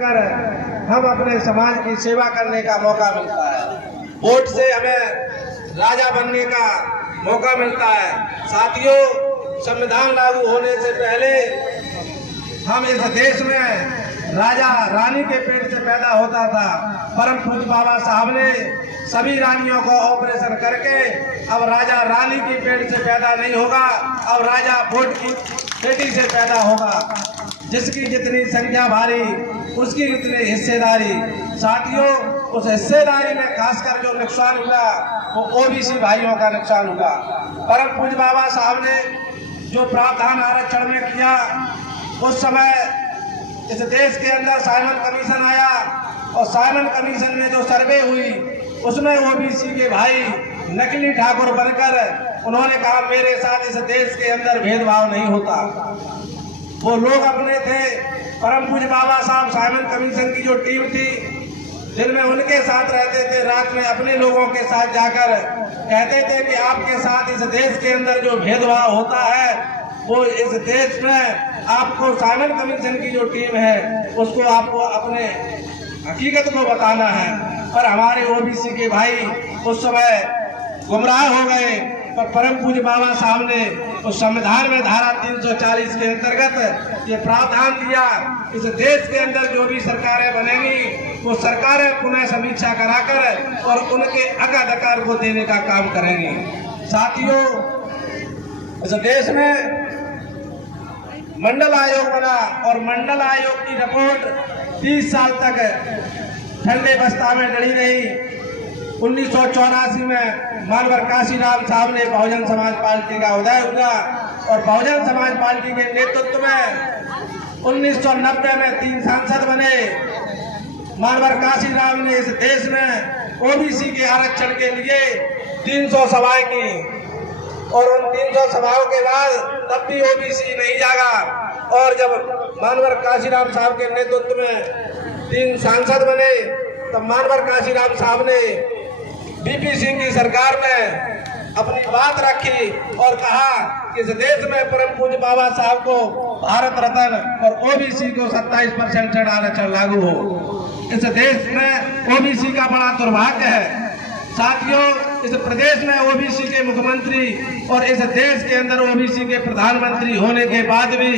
कर हम अपने समाज की सेवा करने का मौका मिलता है। वोट से हमें राजा बनने का मौका मिलता है। साथियों, संविधान लागू होने से पहले हम इस देश में राजा रानी के पेट से पैदा होता था। परम पूज्य बाबा साहब ने सभी रानियों को ऑपरेशन करके अब राजा रानी की पेट से पैदा नहीं होगा, अब राजा वोट की बेटी से पैदा होगा। जिसकी जितनी संख्या भारी उसकी उतनी हिस्सेदारी। साथियों, उस हिस्सेदारी में खासकर जो नुकसान हुआ वो ओबीसी भाइयों का नुकसान हुआ। परम पूज्य बाबा साहब ने जो प्रावधान आरक्षण में किया, उस समय इस देश के अंदर साइमन कमीशन आया और साइमन कमीशन में जो सर्वे हुई उसमें ओबीसी के भाई नकली ठाकुर बनकर उन्होंने कहा मेरे साथ इस देश के अंदर भेदभाव नहीं होता। वो लोग अपने थे। परम पूज्य बाबा साहब साइमन कमीशन की जो टीम थी, दिन में उनके साथ रहते थे, रात में अपने लोगों के साथ जाकर कहते थे कि आपके साथ इस देश के अंदर जो भेदभाव होता है वो इस देश में आपको साइमन कमीशन की जो टीम है उसको आपको अपने हकीकत को बताना है। पर हमारे ओबीसी के भाई उस समय गुमराह हो गए। पर परम पूज्य बाबा साहब ने उस संविधान में धारा 340 के अंतर्गत ये प्रावधान दिया, इस देश के अंदर जो भी सरकारें बनेंगी वो सरकारें पुनः समीक्षा कराकर और उनके हक अधिकार को देने का काम करेंगी। साथियों, इस देश में मंडल आयोग बना और मंडल आयोग की रिपोर्ट 30 साल तक ठंडे बस्ता में डली रही। 1984 में मानवर काशीराम साहब ने बहुजन समाज पार्टी का उदय हुआ और बहुजन समाज पार्टी के नेतृत्व में 1990 में 3 सांसद बने। मानवर काशीराम ने इस देश में ओबीसी के आरक्षण के लिए 300 सभाएं की और उन 300 सभाओं के बाद तब भी ओबीसी नहीं जागा। और जब मानवर काशीराम साहब के नेतृत्व में 3 सांसद बने तब मानवर काशीराम साहब ने बीपी सिंह की सरकार में अपनी बात रखी और कहा कि इस देश में परम पूज्य बाबा साहब को भारत रत्न और ओबीसी को 27% आरक्षण लागू हो। इस देश में ओबीसी का बड़ा दुर्भाग्य है। साथियों, इस प्रदेश में ओबीसी के मुख्यमंत्री और इस देश के अंदर ओबीसी के प्रधानमंत्री होने के बाद भी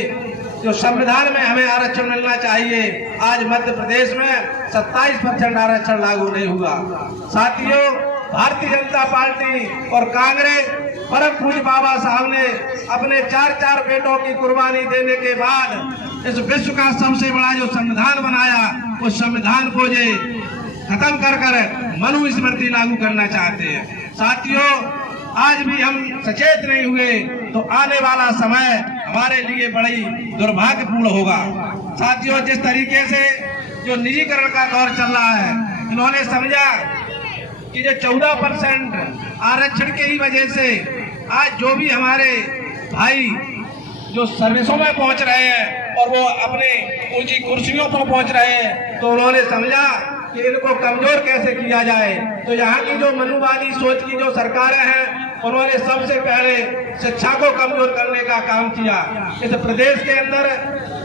जो संविधान में हमें आरक्षण मिलना चाहिए, आज मध्य प्रदेश में 27% आरक्षण लागू नहीं हुआ। साथियों, भारतीय जनता पार्टी और कांग्रेस परम पूज्य बाबा साहब ने अपने 4 बेटों की कुर्बानी देने के बाद इस विश्व का सबसे बड़ा जो संविधान बनाया, उस संविधान को ये खत्म कर मनुस्मृति लागू करना चाहते हैं। साथियों, आज भी हम सचेत नहीं हुए तो आने वाला समय हमारे लिए बड़ी दुर्भाग्यपूर्ण होगा। साथियों, जिस तरीके से जो निजीकरण का दौर चल रहा है, इन्होंने समझा कि जो 14% आरक्षण के ही वजह से आज जो भी हमारे भाई जो सर्विसों में पहुंच रहे हैं और वो अपने ऊंची कुर्सियों पर पहुंच रहे हैं, तो उन्होंने समझा कि इनको कमजोर कैसे किया जाए। तो यहाँ की जो मनुवादी सोच की जो सरकारें हैं, उन्होंने सबसे पहले शिक्षा को कमजोर करने का काम किया। इस प्रदेश के अंदर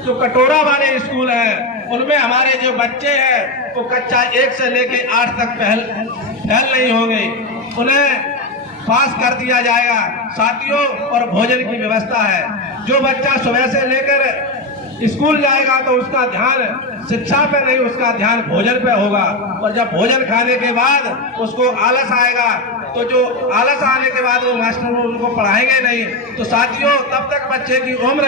जो कटोरा वाले स्कूल हैं, उनमें हमारे जो बच्चे हैं वो कक्षा 1 से लेके 8 तक फेल नहीं होंगे, उन्हें पास कर दिया जाएगा। साथियों, और भोजन की व्यवस्था है। जो बच्चा सुबह से लेकर स्कूल जाएगा तो उसका ध्यान शिक्षा पे नहीं, उसका ध्यान भोजन पे होगा। और जब भोजन खाने के बाद उसको आलस आएगा तो जो आलस आने के बाद वो मास्टर उनको पढ़ाएंगे नहीं। तो साथियों, तब तक बच्चे की उम्र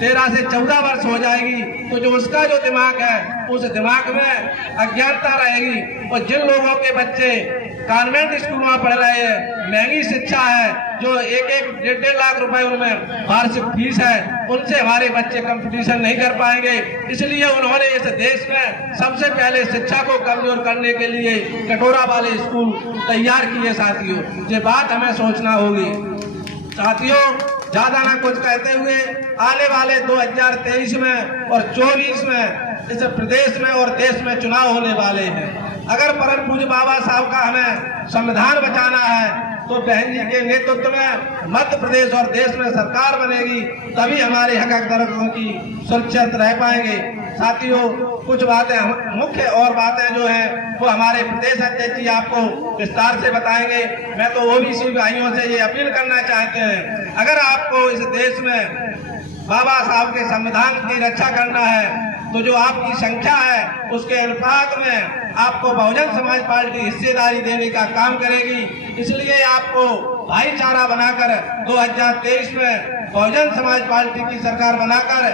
13 से 14 वर्ष हो जाएगी, तो जो उसका जो दिमाग है उस दिमाग में अज्ञानता रहेगी। और जिन लोगों के बच्चे कॉन्वेंट स्कूल में पढ़ रहे हैं, महंगी शिक्षा है, जो 1-1 लाख रुपए उनमें वार्षिक फीस है, उनसे हमारे बच्चे कंपटीशन नहीं कर पाएंगे। इसलिए उन्होंने इस देश में सबसे पहले शिक्षा को कमजोर करने के लिए कटोरा वाले स्कूल तैयार किए। साथियों, ये बात हमें सोचना होगी। साथियों, ज्यादा ना कुछ कहते हुए आने वाले 2023 में और 24 में इस प्रदेश में और देश में चुनाव होने वाले हैं। अगर परम पूज्य बाबा साहब का हमें संविधान बचाना है तो बहन जी के नेतृत्व में मध्य प्रदेश और देश में सरकार बनेगी, तभी हमारे हक हकदारों की सुरक्षित रह पाएंगे। साथियों, कुछ बातें मुख्य और बातें जो हैं वो हमारे प्रदेश अध्यक्ष जी आपको विस्तार से बताएंगे। मैं तो ओबीसी भाइयों से ये अपील करना चाहते हैं, अगर आपको इस देश में बाबा साहब के संविधान की रक्षा करना है तो जो आपकी संख्या है उसके अनुपात में आपको बहुजन समाज पार्टी हिस्सेदारी देने का काम करेगी। इसलिए आपको भाईचारा बनाकर 2023 में बहुजन समाज पार्टी की सरकार बनाकर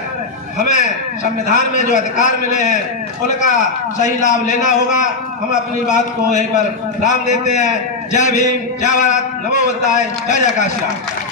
हमें संविधान में जो अधिकार मिले हैं उनका सही लाभ लेना होगा। हम अपनी बात को यहीं पर राम देते हैं। जय भीम, जय भारत, नमो बुद्धाय, जय जय काशी राम।